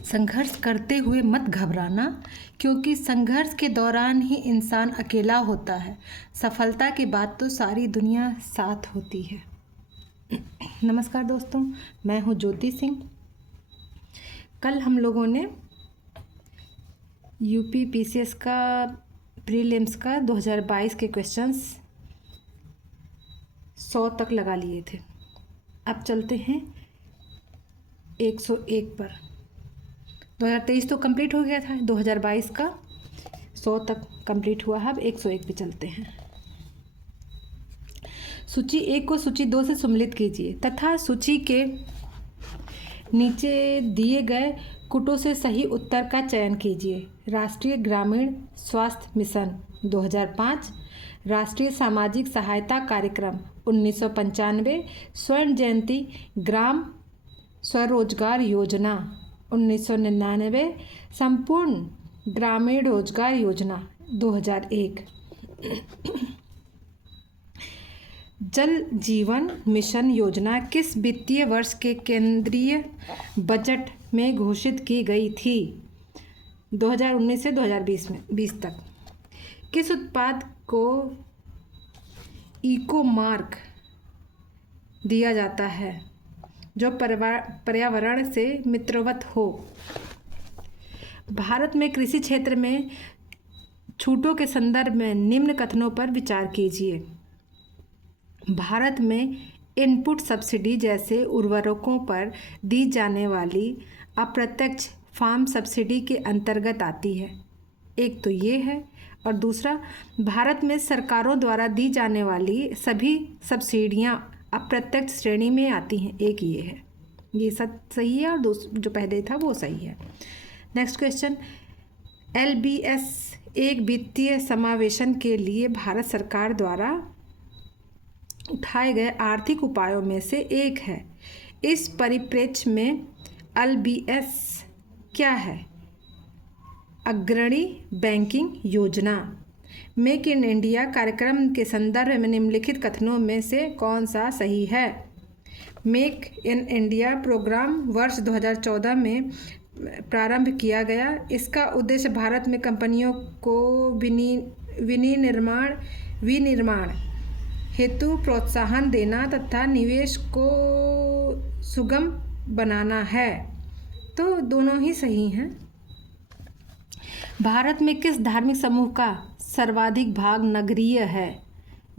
संघर्ष करते हुए मत घबराना, क्योंकि संघर्ष के दौरान ही इंसान अकेला होता है। सफलता के बाद तो सारी दुनिया साथ होती है। नमस्कार दोस्तों, मैं हूँ ज्योति सिंह। कल हम लोगों ने यूपी पीसीएस का प्रीलिम्स का 2022 के क्वेश्चंस 100 तक लगा लिए थे। अब चलते हैं 101 पर। 2023 तो कंप्लीट हो गया था, 2022 का 100 तक कंप्लीट हुआ है। अब 101 पे चलते हैं। सूची 1 को सूची 2 से सम्मिलित कीजिए तथा सूची के नीचे दिए गए कुटों से सही उत्तर का चयन कीजिए। राष्ट्रीय ग्रामीण स्वास्थ्य मिशन 2005, राष्ट्रीय सामाजिक सहायता कार्यक्रम 1995, स्वर्ण जयंती ग्राम स्वरोजगार योजना 1999, संपूर्ण ग्रामीण रोजगार योजना 2001। जल जीवन मिशन योजना किस वित्तीय वर्ष के केंद्रीय बजट में घोषित की गई थी? 2019 से 2020 तक। किस उत्पाद को इको मार्क दिया जाता है जो पर्यावरण से मित्रवत हो? भारत में कृषि क्षेत्र में छूटों के संदर्भ में निम्न कथनों पर विचार कीजिए। भारत में इनपुट सब्सिडी जैसे उर्वरकों पर दी जाने वाली अप्रत्यक्ष फार्म सब्सिडी के अंतर्गत आती है। एक तो ये है, और दूसरा, भारत में सरकारों द्वारा दी जाने वाली सभी सब्सिडियां अप्रत्यक्ष श्रेणी में आती हैं। एक ये है, ये सब सही है, और जो पहले था वो सही है। नेक्स्ट क्वेश्चन, LBS एक वित्तीय समावेशन के लिए भारत सरकार द्वारा उठाए गए आर्थिक उपायों में से एक है। इस परिप्रेक्ष्य में LBS क्या है? अग्रणी बैंकिंग योजना। मेक इन इंडिया कार्यक्रम के संदर्भ में निम्नलिखित कथनों में से कौन सा सही है? मेक इन इंडिया प्रोग्राम वर्ष 2014 में प्रारंभ किया गया। इसका उद्देश्य भारत में कंपनियों को विनिर्माण हेतु प्रोत्साहन देना तथा निवेश को सुगम बनाना है। तो दोनों ही सही हैं। भारत में किस धार्मिक समूह का सर्वाधिक भाग नगरीय है?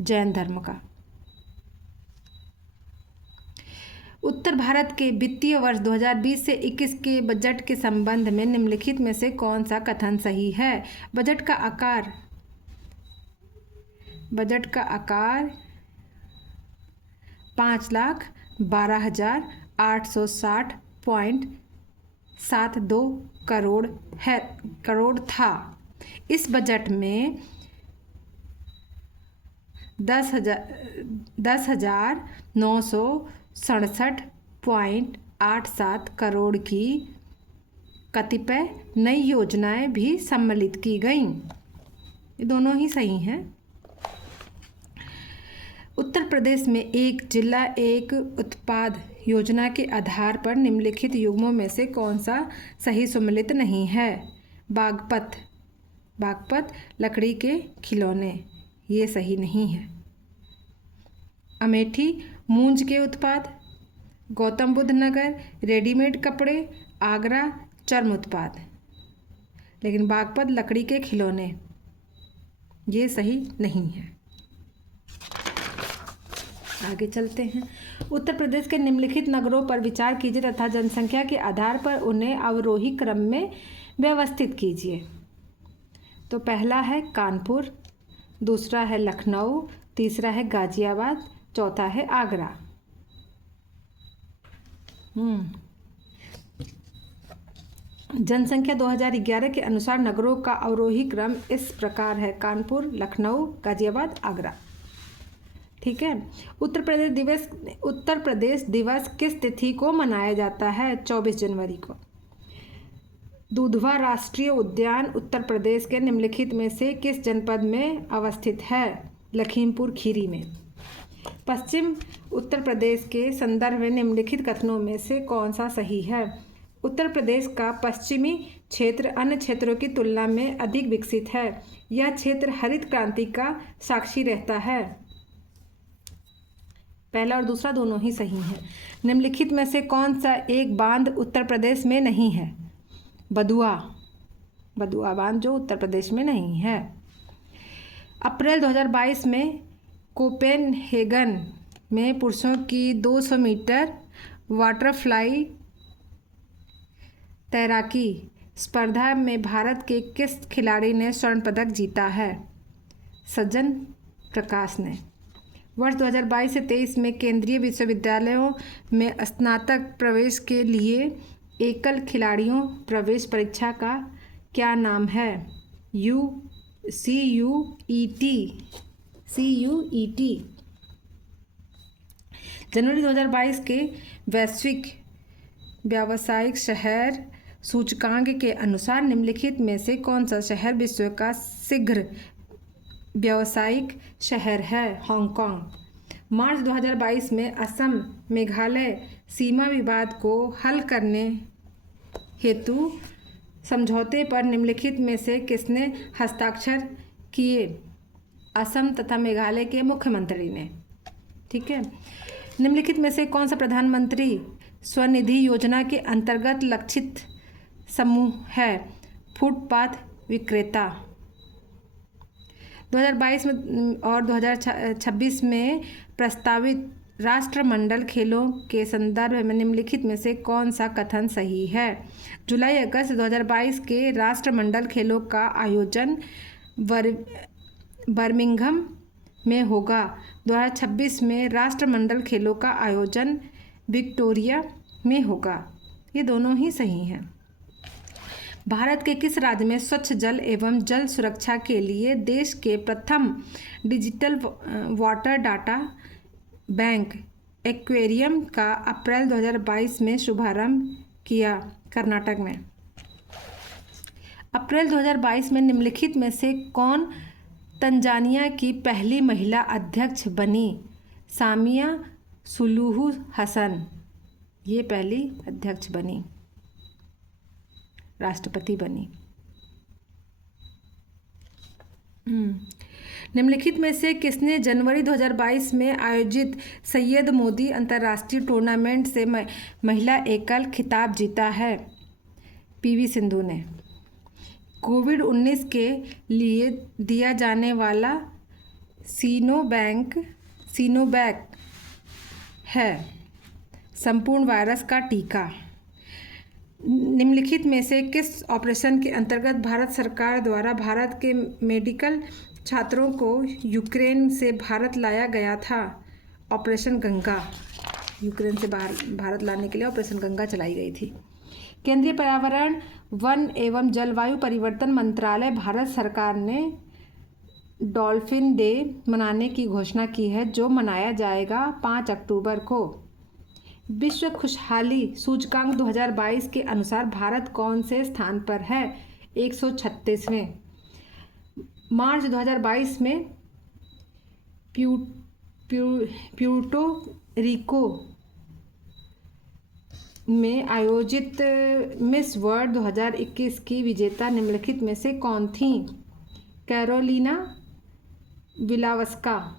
जैन धर्म का। उत्तर भारत के वित्तीय वर्ष 2020 से 21 के बजट के संबंध में निम्नलिखित में से कौन सा कथन सही है? बजट का आकार 5,12,860.72 करोड़ था। इस बजट में 10,967.87 करोड़ की कतिपय नई योजनाएं भी सम्मिलित की गईं। ये दोनों ही सही हैं। उत्तर प्रदेश में एक जिला एक उत्पाद योजना के आधार पर निम्नलिखित युग्मों में से कौन सा सही सम्मिलित नहीं है? बागपत लकड़ी के खिलौने, ये सही नहीं है। अमेठी मूंज के उत्पाद, गौतम बुद्ध नगर रेडीमेड कपड़े, आगरा चर्म उत्पाद। लेकिन बागपत लकड़ी के खिलौने ये सही नहीं है। आगे चलते हैं। उत्तर प्रदेश के निम्नलिखित नगरों पर विचार कीजिए तथा जनसंख्या के आधार पर उन्हें अवरोही क्रम में व्यवस्थित कीजिए। तो पहला है कानपुर, दूसरा है लखनऊ, तीसरा है गाजियाबाद, चौथा है आगरा। जनसंख्या 2011 के अनुसार नगरों का अवरोही क्रम इस प्रकार है: कानपुर, लखनऊ, गाजियाबाद, आगरा। ठीक है। उत्तर प्रदेश दिवस किस तिथि को मनाया जाता है? 24 जनवरी को। दुधवा राष्ट्रीय उद्यान उत्तर प्रदेश के निम्नलिखित में से किस जनपद में अवस्थित है? लखीमपुर खीरी में। पश्चिम उत्तर प्रदेश के संदर्भ में निम्नलिखित कथनों में से कौन सा सही है? उत्तर प्रदेश का पश्चिमी क्षेत्र अन्य क्षेत्रों की तुलना में अधिक विकसित है। यह क्षेत्र हरित क्रांति का साक्षी रहता है। पहला और दूसरा दोनों ही सही हैं। निम्नलिखित में से कौन सा एक बांध उत्तर प्रदेश में नहीं है? बदुआ बांध जो उत्तर प्रदेश में नहीं है। अप्रैल 2022 में कोपेनहेगन में पुरुषों की 200 मीटर वाटरफ्लाई तैराकी स्पर्धा में भारत के किस खिलाड़ी ने स्वर्ण पदक जीता है? सज्जन प्रकाश ने। वर्ष 2022 से 23 में केंद्रीय विश्वविद्यालयों में स्नातक प्रवेश के लिए एकल खिलाड़ियों प्रवेश परीक्षा का क्या नाम है? CUET। जनवरी 2022 के वैश्विक व्यावसायिक शहर सूचकांक के अनुसार निम्नलिखित में से कौन सा शहर विश्व का शीघ्र व्यावसायिक शहर है? हांगकांग। मार्च 2022 में असम मेघालय सीमा विवाद को हल करने हेतु समझौते पर निम्नलिखित में से किसने हस्ताक्षर किए? असम तथा मेघालय के मुख्यमंत्री ने। ठीक है। निम्नलिखित में से कौन सा प्रधानमंत्री स्वनिधि योजना के अंतर्गत लक्षित समूह है? फुटपाथ विक्रेता। 2022 में और 2026 में प्रस्तावित राष्ट्रमंडल खेलों के संदर्भ में निम्नलिखित में से कौन सा कथन सही है? जुलाई अगस्त 2022 के राष्ट्रमंडल खेलों का आयोजन बर्मिंघम में होगा। 2026 में राष्ट्रमंडल खेलों का आयोजन विक्टोरिया में होगा। ये दोनों ही सही हैं। भारत के किस राज्य में स्वच्छ जल एवं जल सुरक्षा के लिए देश के प्रथम digital water data bank aquarium का अप्रैल 2022 में शुभारंभ किया? कर्नाटक में। अप्रैल 2022 में निम्नलिखित में से कौन तंजानिया की पहली महिला अध्यक्ष बनी? सामिया सुलूहु हसन। ये पहली अध्यक्ष बनी, राष्ट्रपति बनी। निम्नलिखित में से किसने जनवरी 2022 में आयोजित सैयद मोदी अंतर्राष्ट्रीय टूर्नामेंट से महिला एकल खिताब जीता है? PV सिंधु ने। कोविड-19 के लिए दिया जाने वाला सिनोवैक है संपूर्ण वायरस का टीका। निम्नलिखित में से किस ऑपरेशन के अंतर्गत भारत सरकार द्वारा भारत के मेडिकल छात्रों को यूक्रेन से भारत लाया गया था? ऑपरेशन गंगा। यूक्रेन से भारत लाने के लिए ऑपरेशन गंगा चलाई गई थी। केंद्रीय पर्यावरण वन एवं जलवायु परिवर्तन मंत्रालय भारत सरकार ने डॉल्फिन डे मनाने की घोषणा की है, जो मनाया जाएगा 5 अक्टूबर को। विश्व खुशहाली सूचकांक 2022 के अनुसार भारत कौन से स्थान पर है? 136वें। मार्च 2022 में प्यूर्टो रिको में आयोजित मिस वर्ल्ड 2021 की विजेता निम्नलिखित में से कौन थीं? कैरोलिना विलावस्का।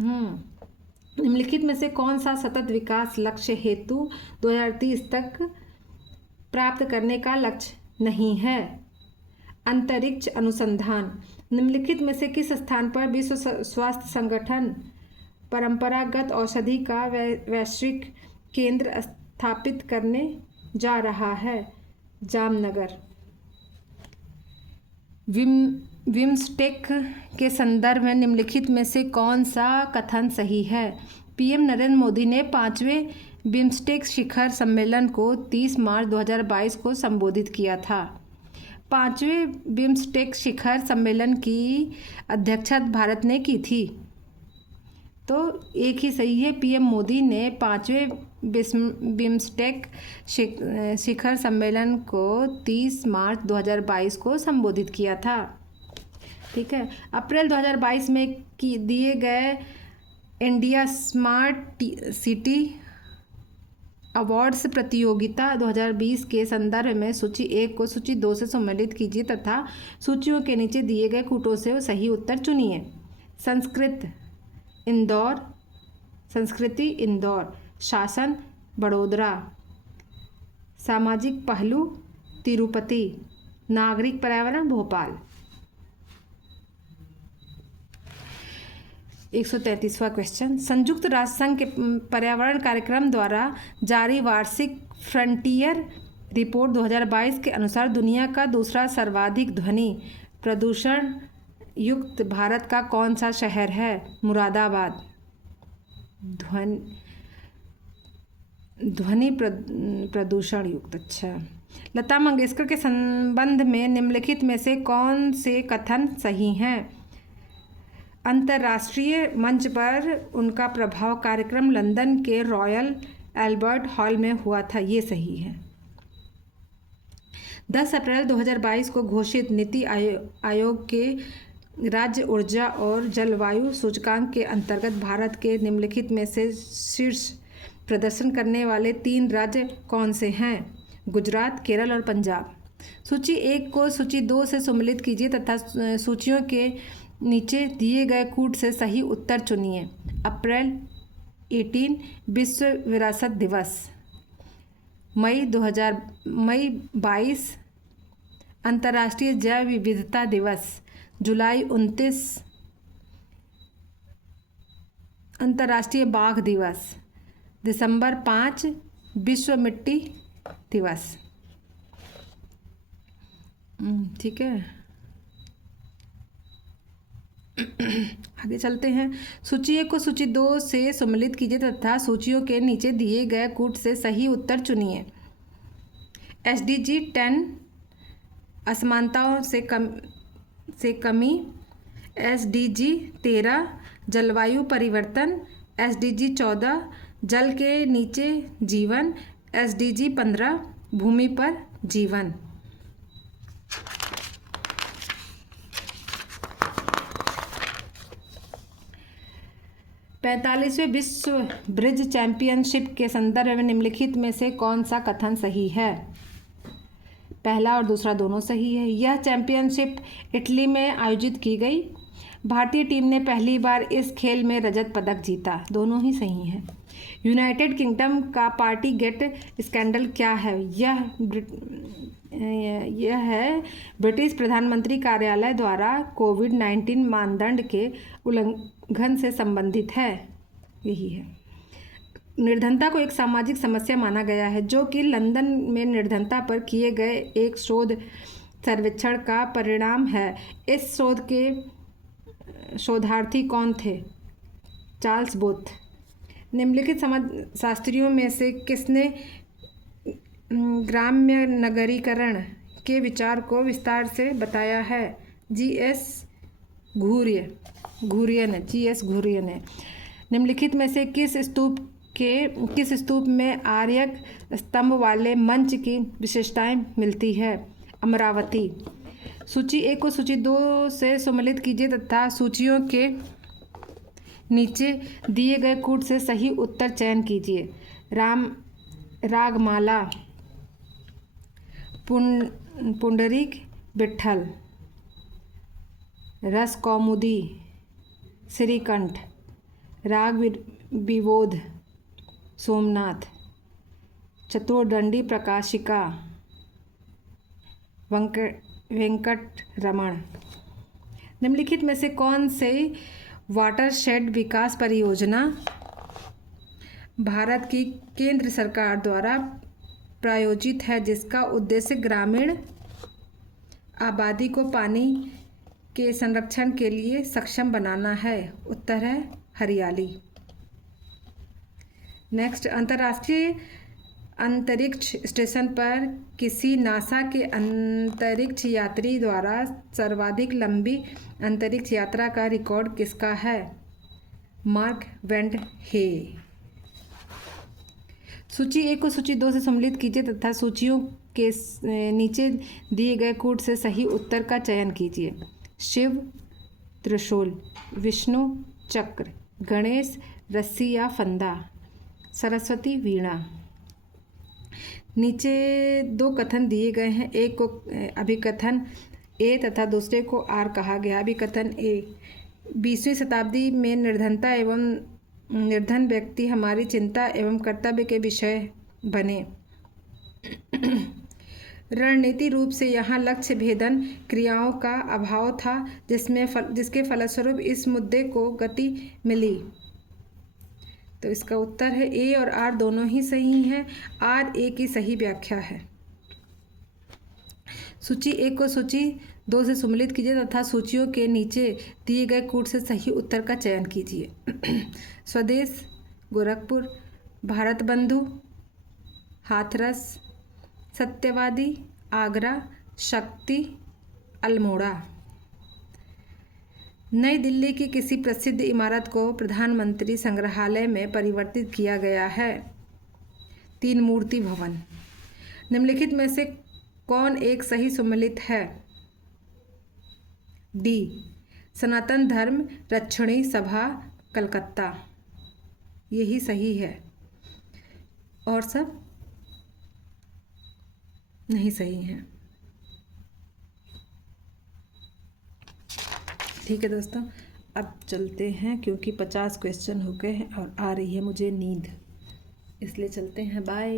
निम्नलिखित में से कौन सा सतत विकास लक्ष्य हेतु 2030 तक प्राप्त करने का लक्ष्य नहीं है? अंतरिक्ष अनुसंधान। निम्नलिखित में से किस स्थान पर विश्व स्वास्थ्य संगठन परंपरागत औषधि का वैश्विक केंद्र स्थापित करने जा रहा है? जामनगर। बिम्स्टेक के संदर्भ में निम्नलिखित में से कौन सा कथन सही है? PM नरेंद्र मोदी ने 5वें बिम्स्टेक शिखर सम्मेलन को 30 मार्च 2022 को संबोधित किया था। 5वें बिम्स्टेक शिखर सम्मेलन की अध्यक्षता भारत ने की थी, तो एक ही सही है। PM मोदी ने 5वें बिम्स्टेक शिखर सम्मेलन को 30 मार्च 2022 को संबोधित किया था। ठीक है। अप्रैल 2022 में दिए गए इंडिया स्मार्ट सिटी अवार्ड्स प्रतियोगिता 2020 के संदर्भ में सूची 1 को सूची 2 से सम्मिलित कीजिए तथा सूचियों के नीचे दिए गए कूटों से सही उत्तर चुनिए। संस्कृति इंदौर, शासन बड़ोदरा, सामाजिक पहलू तिरुपति, नागरिक पर्यावरण भोपाल। 133वां क्वेश्चन, संयुक्त राष्ट्र संघ के पर्यावरण कार्यक्रम द्वारा जारी वार्षिक फ्रंटियर रिपोर्ट 2022 के अनुसार दुनिया का दूसरा सर्वाधिक ध्वनि प्रदूषण युक्त भारत का कौन सा शहर है? मुरादाबाद। ध्वनि प्रदूषण युक्त। अच्छा। लता मंगेशकर के संबंध में निम्नलिखित में से कौन से कथन सही हैं? अंतर्राष्ट्रीय मंच पर उनका प्रभाव कार्यक्रम लंदन के रॉयल एल्बर्ट हॉल में हुआ था, ये सही है। 10 अप्रैल 2022 को घोषित नीति आयोग के राज्य ऊर्जा और जलवायु सूचकांक के अंतर्गत भारत के निम्नलिखित में से शीर्ष प्रदर्शन करने वाले 3 राज्य कौन से हैं? गुजरात, केरल और पंजाब। सूची 1 को सूची 2 से सम्मिलित कीजिए तथा सूचियों के नीचे दिए गए कूट से सही उत्तर चुनिए। अप्रैल 18 विश्व विरासत दिवस, मई 22 अंतर्राष्ट्रीय जैव विविधता दिवस, जुलाई 29 अंतर्राष्ट्रीय बाघ दिवस, दिसंबर 5 विश्व मिट्टी दिवस। ठीक है, आगे चलते हैं। सूची 1 को सूची 2 से सम्मिलित कीजिए तथा सूचियों के नीचे दिए गए कूट से सही उत्तर चुनिए। SDG 10 असमानताओं से कमी, SDG 13 जलवायु परिवर्तन, SDG 14 जल के नीचे जीवन, SDG 15 भूमि पर जीवन। 45वें विश्व ब्रिज चैंपियनशिप के संदर्भ में निम्नलिखित में से कौन सा कथन सही है? पहला और दूसरा दोनों सही है। यह चैंपियनशिप इटली में आयोजित की गई। भारतीय टीम ने पहली बार इस खेल में रजत पदक जीता। दोनों ही सही हैं। यूनाइटेड किंगडम का पार्टी गेट स्कैंडल क्या है? यह है ब्रिटिश प्रधानमंत्री कार्यालय द्वारा कोविड-19 मानदंड के उल्लंघन से संबंधित है। यही है। निर्धनता को एक सामाजिक समस्या माना गया है, जो कि लंदन में निर्धनता पर किए गए एक शोध सर्वेक्षण का परिणाम है। इस शोध के शोधार्थी कौन थे? Charles booth. निम्नलिखित समाजशास्त्रियों में से किसने ग्राम्य नगरीकरण के विचार को विस्तार से बताया है? G.S. घुरिये ने। निम्नलिखित में से किस स्तूप में आर्यक स्तंभ वाले मंच की विशेषताएं मिलती है? अमरावती। सूची 1 को सूची 2 से सम्मिलित कीजिए तथा सूचियों के नीचे दिए गए कूट से सही उत्तर चयन कीजिए। रागमाला, पुंडरीक विट्ठल, रस कौमुदी, श्रीकंठ, राग विबोध, सोमनाथ, चतुर्दंडी प्रकाशिका, वेंकट रमण। निम्नलिखित में से कौन से वाटरशेड विकास परियोजना भारत की केंद्र सरकार द्वारा प्रायोजित है, जिसका उद्देश्य ग्रामीण आबादी को पानी के संरक्षण के लिए सक्षम बनाना है? उत्तर है हरियाली। नेक्स्ट, अंतर्राष्ट्रीय अंतरिक्ष स्टेशन पर किसी नासा के अंतरिक्ष यात्री द्वारा सर्वाधिक लंबी अंतरिक्ष यात्रा का रिकॉर्ड किसका है? मार्क वेंट हे। सूची 1 को सूची 2 से सम्मिलित कीजिए तथा सूचियों के नीचे दिए गए कूट से सही उत्तर का चयन कीजिए। शिव त्रिशूल, विष्णु चक्र, गणेश रस्सी या फंदा, सरस्वती वीणा। नीचे दो कथन दिए गए हैं, एक को अभिकथन ए तथा दूसरे को आर कहा गया। अभिकथन ए, 20वीं शताब्दी में निर्धनता एवं निर्धन व्यक्ति हमारी चिंता एवं कर्तव्य के विषय बने। रणनीति रूप से यहाँ लक्ष्य भेदन क्रियाओं का अभाव था, जिसके फलस्वरूप इस मुद्दे को गति मिली। तो इसका उत्तर है ए और आर दोनों ही सही हैं। आर ए की सही व्याख्या है। सूची एक को सूची 2 से सम्मिलित कीजिए तथा सूचियों के नीचे दिए गए कूट से सही उत्तर का चयन कीजिए। स्वदेश गोरखपुर, भारत बंधु हाथरस, सत्यवादी आगरा, शक्ति अल्मोड़ा। नई दिल्ली की किसी प्रसिद्ध इमारत को प्रधानमंत्री संग्रहालय में परिवर्तित किया गया है। 3 मूर्ति भवन। निम्नलिखित में से कौन एक सही सम्मिलित है? डी, सनातन धर्म रक्षणी सभा कलकत्ता, यही सही है और सब नहीं सही हैं। ठीक है दोस्तों, अब चलते हैं क्योंकि 50 क्वेश्चन हो गए हैं और आ रही है मुझे नींद, इसलिए चलते हैं। बाय।